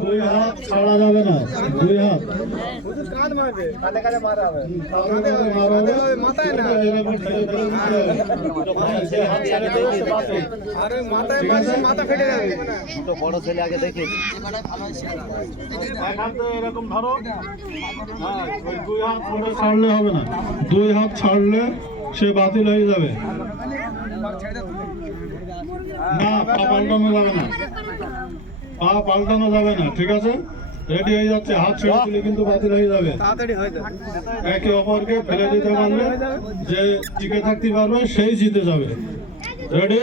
দুই হাত ছাড়া যাবে না, দুই হাত কান মারবে, কানে কানে মারা হবে, মাথায় না, আরে মাথায় মারলে মাথা ফেটে যাবে। তো বড় ছেলে আগে দেখে এরকম ধরো, হ্যাঁ, ওই দুই হাত মোটে ছাড়লে হবে না, দুই হাত ছাড়লে সে বাতিল হয়ে যাবে। না, পা পাল্টানো যাবে না, পা পাল্টানো যাবে না, ঠিক আছে? রেডি হয়ে যাচ্ছে, হাত ছেড়ে দিলে কিন্তু বাতিল হয়ে যাবে। তাড়াতাড়ি হয়ে যাবে। একে অপরকে ফেলে দিতে পারলে যে টিকে থাকতে পারবে সেই জিতে যাবে। রেডি?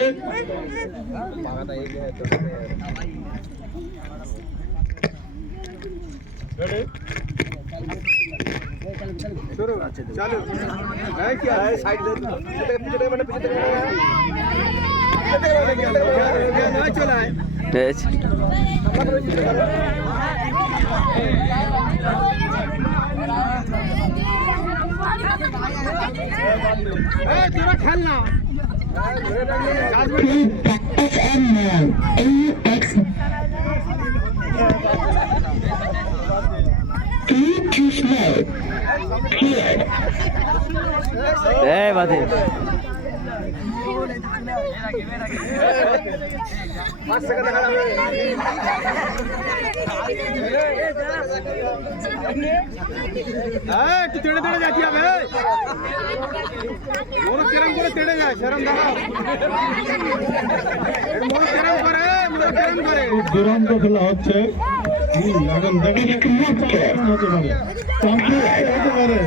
রেডি? শুরু, চালু। এই কি আছে? সাইড দে, পিছে থেকে মানে পিছে থেকে না চলে আয়। এই তোরা খেল না। এই বাদে পাঁচ সেকেন্ড দেখা যাবে। একটু তেড়ে তেড়ে যাচ্ছি হবে, মোর কেরম করে তেড়ে যায় সেরম দাঁড়াও, মোর কেরম করে, মোর কেরম করে। খুব দুরন্ত খেলা হচ্ছে। এখন দেখেন হতে পারে, হতে পারে।